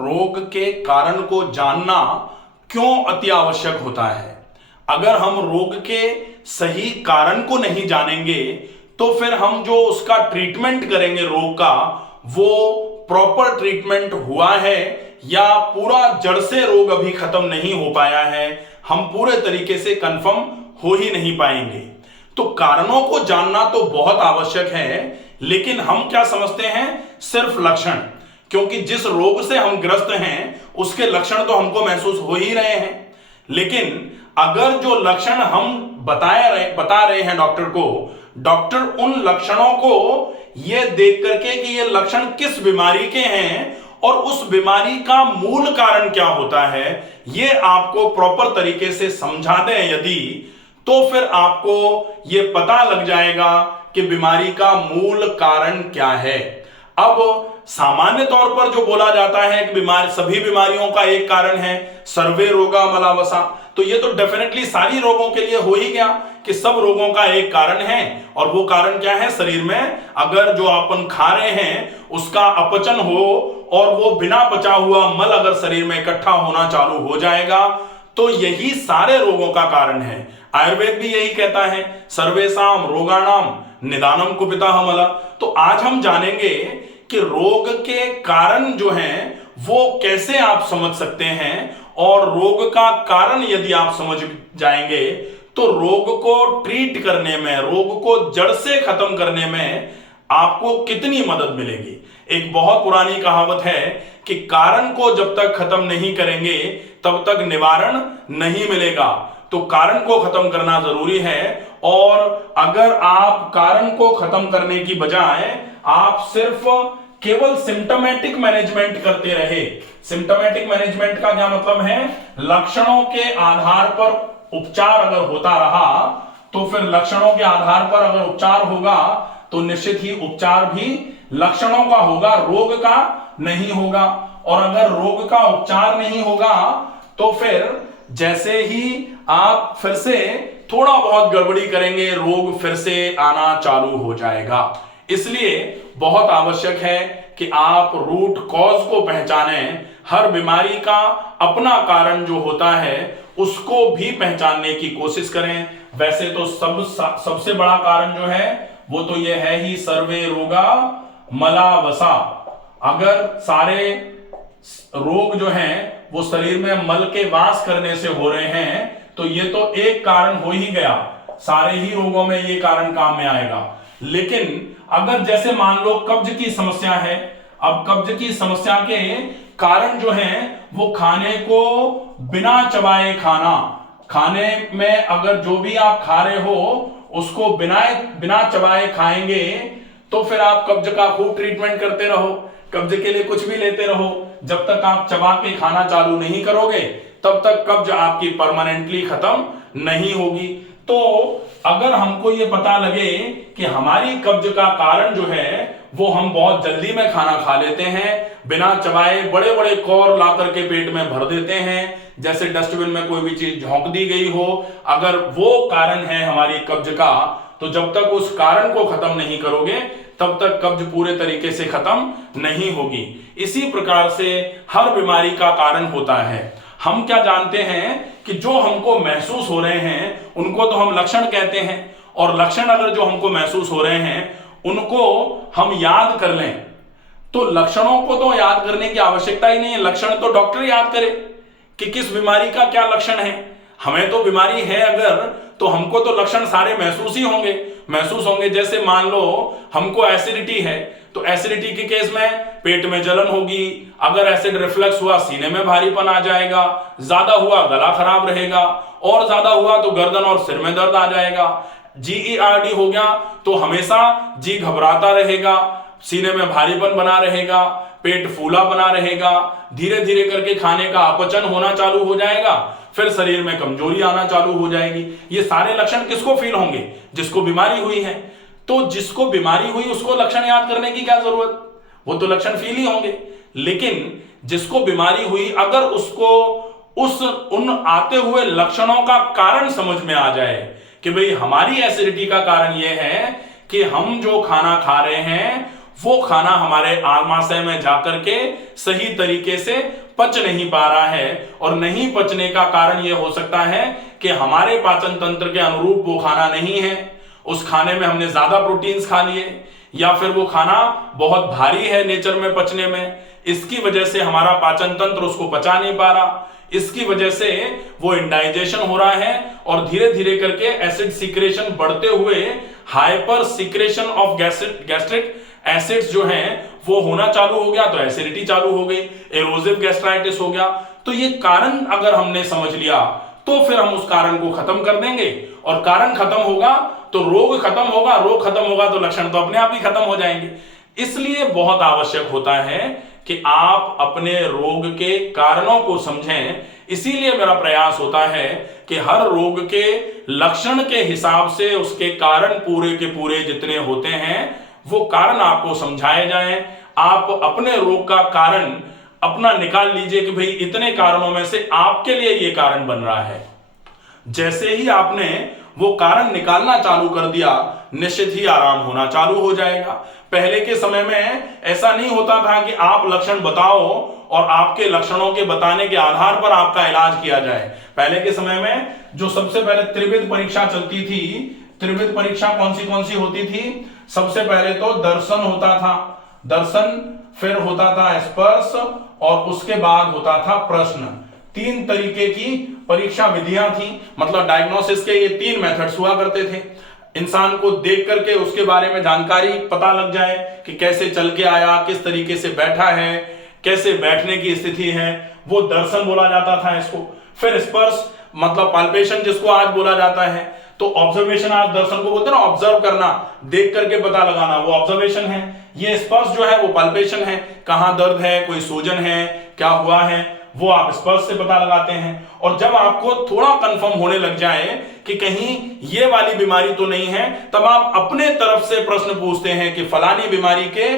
रोग के कारण को जानना क्यों अति आवश्यक होता है। अगर हम रोग के सही कारण को नहीं जानेंगे तो फिर हम जो उसका ट्रीटमेंट करेंगे रोग का, वो प्रॉपर ट्रीटमेंट हुआ है या पूरा जड़ से रोग अभी खत्म नहीं हो पाया है, हम पूरे तरीके से कंफर्म हो ही नहीं पाएंगे। तो कारणों को जानना तो बहुत आवश्यक है, लेकिन हम क्या समझते हैं, सिर्फ लक्षण। क्योंकि जिस रोग से हम ग्रस्त हैं उसके लक्षण तो हमको महसूस हो ही रहे हैं, लेकिन अगर जो लक्षण हम बता रहे हैं डॉक्टर को, डॉक्टर उन लक्षणों को यह देख करके कि ये लक्षण किस बीमारी के हैं और उस बीमारी का मूल कारण क्या होता है, ये आपको प्रॉपर तरीके से समझा दें यदि, तो फिर आपको ये पता लग जाएगा कि बीमारी का मूल कारण क्या है। अब सामान्य तौर पर जो बोला जाता है कि सभी बीमारियों का एक कारण है सर्वे रोगा मलावसा, तो ये तो डेफिनेटली सारी रोगों के लिए हो ही गया कि सब रोगों का एक कारण है। और वो कारण क्या है, शरीर में अगर जो अपन खा रहे हैं उसका अपचन हो और वो बिना पचा हुआ मल अगर शरीर में इकट्ठा होना चालू हो जाएगा तो यही सारे रोगों का कारण है। आयुर्वेद भी यही कहता है, सर्वेषां रोगाणाम निदानम कुपितः मलः। तो आज हम जानेंगे कि रोग के कारण जो हैं वो कैसे आप समझ सकते हैं, और रोग का कारण यदि आप समझ जाएंगे तो रोग को ट्रीट करने में, रोग को जड़ से खत्म करने में आपको कितनी मदद मिलेगी। एक बहुत पुरानी कहावत है कि कारण को जब तक खत्म नहीं करेंगे तब तक निवारण नहीं मिलेगा। तो कारण को खत्म करना जरूरी है, और अगर आप कारण को खत्म करने की बजाय आप सिर्फ केवल सिम्टोमेटिक मैनेजमेंट करते रहे। सिम्टोमेटिक मैनेजमेंट का क्या मतलब है, लक्षणों के आधार पर उपचार अगर होता रहा तो फिर लक्षणों के आधार पर अगर उपचार होगा तो निश्चित ही उपचार भी लक्षणों का होगा, रोग का नहीं होगा। और अगर रोग का उपचार नहीं होगा तो फिर जैसे ही आप फिर से थोड़ा बहुत गड़बड़ी करेंगे रोग फिर से आना चालू हो जाएगा। इसलिए बहुत आवश्यक है कि आप रूट कॉज को पहचानें। हर बीमारी का अपना कारण जो होता है उसको भी पहचानने की कोशिश करें। वैसे तो सबसे बड़ा कारण जो है वो तो ये है ही सर्वे रोगा मलावसा। अगर सारे रोग जो हैं वो शरीर में मल के वास करने से हो रहे हैं तो ये तो एक कारण हो ही गया, सारे ही रोगों में ये कारण काम में आएगा। लेकिन अगर जैसे मान लो कब्ज की समस्या है, अब कब्ज की समस्या के कारण जो हैं वो खाने को बिना चबाए खाना, खाने में अगर जो भी आप खा रहे हो उसको बिना चबाए खाएंगे तो फिर आप कब्ज का खूब ट्रीटमेंट करते रहो, कब्ज के लिए कुछ भी लेते रहो। जब तक आप चबा के खाना चालू नहीं करोगे तब तक कब्ज आपकी परमानेंटली खत्म नहीं होगी। तो अगर हमको ये पता लगे कि हमारी कब्ज का कारण जो है वो हम बहुत जल्दी में खाना खा लेते हैं, बिना चबाए बड़े बड़े कौर ला करके पेट में भर देते हैं, जैसे डस्टबिन में कोई भी चीज झोंक दी गई हो, अगर वो कारण है हमारी कब्ज का, तो जब तक उस कारण को खत्म नहीं करोगे तब तक कब्ज पूरे तरीके से खत्म नहीं होगी। इसी प्रकार से हर बीमारी का कारण होता है। हम क्या जानते हैं कि जो हमको महसूस हो रहे हैं उनको तो हम लक्षण कहते हैं, और लक्षण अगर जो हमको महसूस हो रहे हैं उनको हम याद कर लें तो लक्षणों को तो याद करने की आवश्यकता ही नहीं है, लक्षण तो डॉक्टर याद करे कि किस बीमारी का क्या लक्षण है। हमें तो बीमारी है अगर, तो हमको तो लक्षण सारे महसूस होंगे। जैसे मान लो हमको एसिडिटी है तो एसिडिटी के केस में पेट में जलन होगी, अगर एसिड रिफ्लक्स हुआ सीने में भारीपन आ जाएगा, ज्यादा हुआ गला खराब रहेगा, और ज्यादा हुआ तो गर्दन और सिर में दर्द आ जाएगा। GERD हो गया तो हमेशा जी घबराता रहेगा, सीने में भारीपन बना रहेगा, पेट फूला बना रहेगा, धीरे धीरे करके खाने का अपचन होना चालू हो जाएगा, फिर शरीर में कमजोरी आना चालू हो जाएगी। ये सारे लक्षण किसको फील होंगे, जिसको बीमारी हुई है। तो जिसको बीमारी हुई उसको लक्षण याद करने की क्या जरूरत, वो तो लक्षण फील ही होंगे। लेकिन जिसको बीमारी हुई अगर उसको उन आते हुए लक्षणों का कारण समझ में आ जाए कि भाई हमारी एसिडिटी का कारण यह है कि हम जो खाना खा रहे हैं वो खाना हमारे आमाशय में जाकर के सही तरीके से पच नहीं पा रहा है, और नहीं पचने का कारण यह हो सकता है कि हमारे पाचन तंत्र के अनुरूप वो खाना नहीं है, उस खाने में हमने ज्यादा प्रोटीन्स खा लिए, या फिर वो खाना बहुत भारी है नेचर में पचने में, इसकी वजह से हमारा पाचन तंत्र उसको पचा नहीं पा रहा, इसकी वजह से वो इंडाइजेशन हो रहा है, और धीरे धीरे करके एसिड सीक्रेशन बढ़ते हुए hyper secretion of gastric acids जो हैं वो होना चालू हो गया, तो एसिडिटी चालू हो गई, एरोसिव गैस्ट्राइटिस हो गया। तो ये कारण अगर हमने समझ लिया तो फिर हम उस कारण को खत्म कर देंगे, और कारण खत्म होगा तो रोग खत्म होगा, रोग खत्म होगा तो लक्षण तो अपने आप ही खत्म हो जाएंगे। इसलिए बहुत आवश्यक होता है कि आप अपने रोग के कारणों को समझें। इसीलिए मेरा प्रयास होता है कि हर रोग के लक्षण के हिसाब से उसके कारण पूरे के पूरे जितने होते हैं वो कारण आपको समझाए जाएं। आप अपने रोग का कारण अपना निकाल लीजिए कि भाई इतने कारणों में से आपके लिए ये कारण बन रहा है। जैसे ही आपने वो कारण निकालना चालू कर दिया, निश्चित ही आराम होना चालू हो जाएगा। पहले के समय में ऐसा नहीं होता था कि आप लक्षण बताओ और आपके लक्षणों के बताने के आधार पर आपका इलाज किया जाए। पहले के समय में जो सबसे पहले त्रिविध परीक्षा चलती थी, त्रिविध परीक्षा कौन सी होती थी? सबसे पहले तो दर्शन होता था, दर्शन, फिर होता था स्पर्श, और उसके बाद होता था प्रश्न। 3 तरीके की परीक्षा विधियां थी, मतलब डायग्नोसिस के ये 3 मेथड्स हुआ करते थे। इंसान को देख करके उसके बारे में जानकारी पता लग जाए कि कैसे चल के आया, किस तरीके से बैठा है, कैसे बैठने की स्थिति है, वो दर्शन बोला जाता था इसको। फिर स्पर्श मतलब पाल्पेशन जिसको आज बोला जाता है, तो ऑब्जर्वेशन आज दर्शन को बोलते हैं ना, ऑब्जर्व करना, देख करके पता लगाना, वो ऑब्जर्वेशन है। ये स्पर्श जो है वो पाल्पेशन है, कहां दर्द है, कोई सूजन है, क्या हुआ है, वो आप स्पर्श से पता लगाते हैं। और जब आपको थोड़ा कंफर्म होने लग जाए कि कहीं ये वाली बीमारी तो नहीं है, तब आप अपने तरफ से प्रश्न पूछते हैं कि फलानी बीमारी के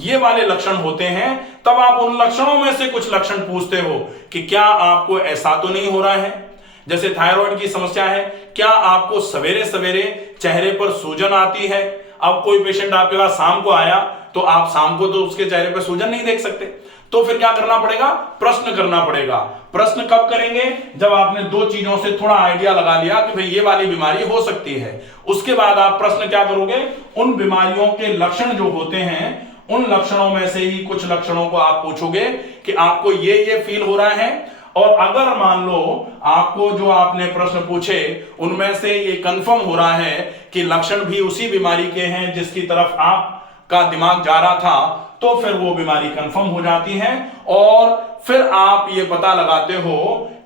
ये वाले लक्षण होते हैं। तब आप उन लक्षणों में से कुछ लक्षण पूछते हो कि क्या आपको ऐसा तो नहीं हो रहा है, जैसे थायराइड की समस्या है, क्या आपको सवेरे सवेरे चेहरे पर सूजन आती है। अब कोई पेशेंट आपके पास शाम को आया तो आप शाम को तो उसके चेहरे पर सूजन नहीं देख सकते, तो फिर क्या करना पड़ेगा? प्रश्न करना पड़ेगा। प्रश्न कब करेंगे? जब आपने 2 चीजों से थोड़ा आइडिया लगा लिया कि भाई ये वाली बीमारी हो सकती है। उसके बाद आप प्रश्न क्या करोगे? उन बीमारियों के लक्षण जो होते हैं उन लक्षणों में से ही कुछ लक्षणों को आप पूछोगे कि आपको ये फील हो रहा है। और अगर मान लो आपको जो आपने प्रश्न पूछे उनमें से ये कंफर्म हो रहा है कि लक्षण भी उसी बीमारी के हैं जिसकी तरफ आपका दिमाग जा रहा था, तो फिर वो बीमारी कंफर्म हो जाती है। और फिर आप ये पता लगाते हो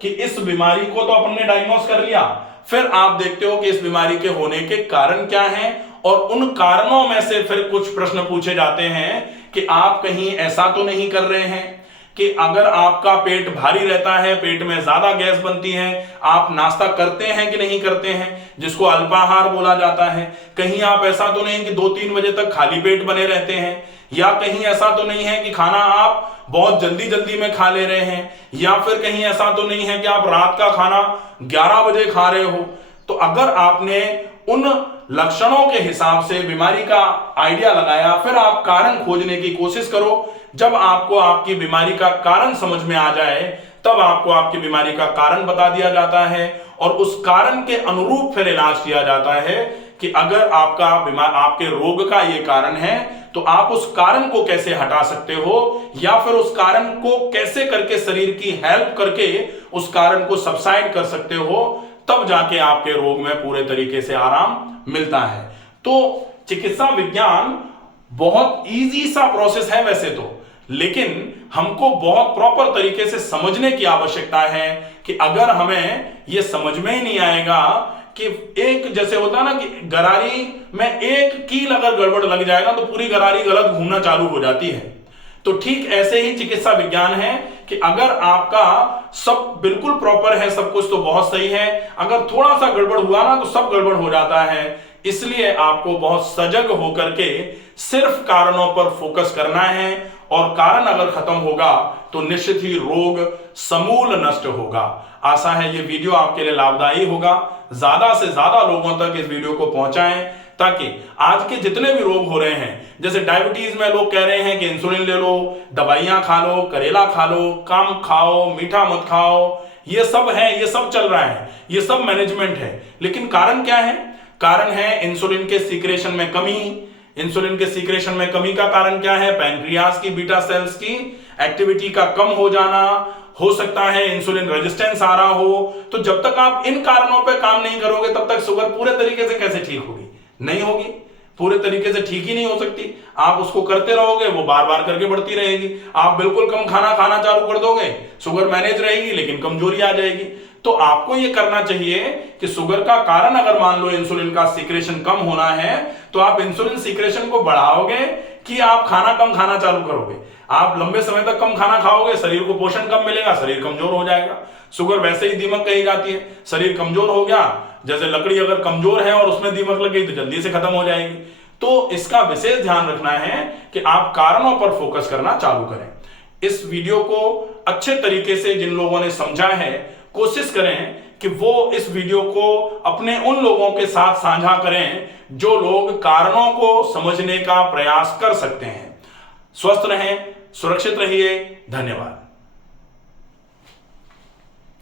कि इस बीमारी को तो अपने डायग्नोस कर लिया, फिर आप देखते हो कि इस बीमारी के होने के कारण क्या हैं, और उन कारणों में से फिर कुछ प्रश्न पूछे जाते हैं कि आप कहीं ऐसा तो नहीं कर रहे हैं कि अगर आपका पेट भारी रहता है, पेट में ज्यादा गैस बनती है, आप नाश्ता करते हैं कि नहीं करते हैं, जिसको अल्पाहार बोला जाता है। कहीं आप ऐसा तो नहीं कि 2-3 बजे तक खाली पेट बने रहते हैं, या कहीं ऐसा तो नहीं है कि खाना आप बहुत जल्दी जल्दी में खा ले रहे हैं, या फिर कहीं ऐसा तो नहीं है कि आप रात का खाना 11 बजे खा रहे हो। तो अगर आपने उन लक्षणों के हिसाब से बीमारी का आइडिया लगाया, फिर आप कारण खोजने की कोशिश करो। जब आपको आपकी बीमारी का कारण समझ में आ जाए, तब आपको आपकी बीमारी का कारण बता दिया जाता है, और उस कारण के अनुरूप फिर इलाज किया जाता है कि अगर आपके रोग का ये कारण है तो आप उस कारण को कैसे हटा सकते हो, या फिर उस कारण को कैसे करके शरीर की हेल्प करके उस कारण को सबसाइड कर सकते हो, तब जाके आपके रोग में पूरे तरीके से आराम मिलता है। तो चिकित्सा विज्ञान बहुत इजी सा प्रोसेस है वैसे तो, लेकिन हमको बहुत प्रॉपर तरीके से समझने की आवश्यकता है कि अगर हमें यह समझ में ही नहीं आएगा कि एक जैसे होता है ना कि गरारी में एक कील अगर गड़बड़ लग जाएगा तो पूरी गरारी गलत घूमना चालू हो जाती है। तो ठीक ऐसे ही चिकित्सा विज्ञान है कि अगर आपका सब बिल्कुल प्रॉपर है, सब कुछ तो बहुत सही है, अगर थोड़ा सा गड़बड़ हुआ ना तो सब गड़बड़ हो जाता है। इसलिए आपको बहुत सजग होकर के सिर्फ कारणों पर फोकस करना है, और कारण अगर खत्म होगा तो निश्चित ही रोग समूल नष्ट होगा। आशा है ये वीडियो आपके लिए लाभदायी होगा। ज्यादा से ज्यादा लोगों तक इस वीडियो को पहुंचाएं, ताकि आज के जितने भी रोग हो रहे हैं, जैसे डायबिटीज में लोग कह रहे हैं कि इंसुलिन ले लो, दवाइयां खा लो, करेला खा लो, कम खाओ, मीठा मत खाओ, ये सब है, ये सब चल रहा है, ये सब मैनेजमेंट है। लेकिन कारण क्या है? कारण है इंसुलिन के सीक्रेशन में कमी। इंसुलिन के सीक्रेशन में कमी का कारण क्या है? पैनक्रियाज की बीटा सेल्स की एक्टिविटी का कम हो जाना, हो सकता है इंसुलिन रेजिस्टेंस आ रहा हो। तो जब तक आप इन कारणों पे काम नहीं करोगे तब तक शुगर पूरे तरीके से कैसे ठीक होगी? नहीं होगी, पूरे तरीके से ठीक ही नहीं हो सकती। आप उसको करते रहोगे, वो बार बार करके बढ़ती रहेगी। आप बिल्कुल कम खाना खाना चालू कर दोगे, शुगर मैनेज रहेगी लेकिन कमजोरी आ जाएगी। तो आपको ये करना चाहिए कि शुगर का कारण अगर मान लो इंसुलिन का सीक्रेशन कम होना है, तो आप इंसुलिन सीक्रेशन को बढ़ाओगे कि आप खाना कम खाना चालू करोगे? आप लंबे समय तक कम खाना खाओगे, शरीर को पोषण कम मिलेगा, शरीर कमजोर हो जाएगा। शुगर वैसे ही दीमक कही जाती है, शरीर कमजोर हो गया, जैसे लकड़ी अगर कमजोर है और उसमें दीमक लग गई तो जल्दी से खत्म हो जाएगी। तो इसका विशेष ध्यान रखना है कि आप कारणों पर फोकस करना चालू करें। इस वीडियो को अच्छे तरीके से जिन लोगों ने समझा है, कोशिश करें कि वो इस वीडियो को अपने उन लोगों के साथ साझा करें जो लोग कारणों को समझने का प्रयास कर सकते हैं। स्वस्थ रहें, सुरक्षित रहिए। धन्यवाद।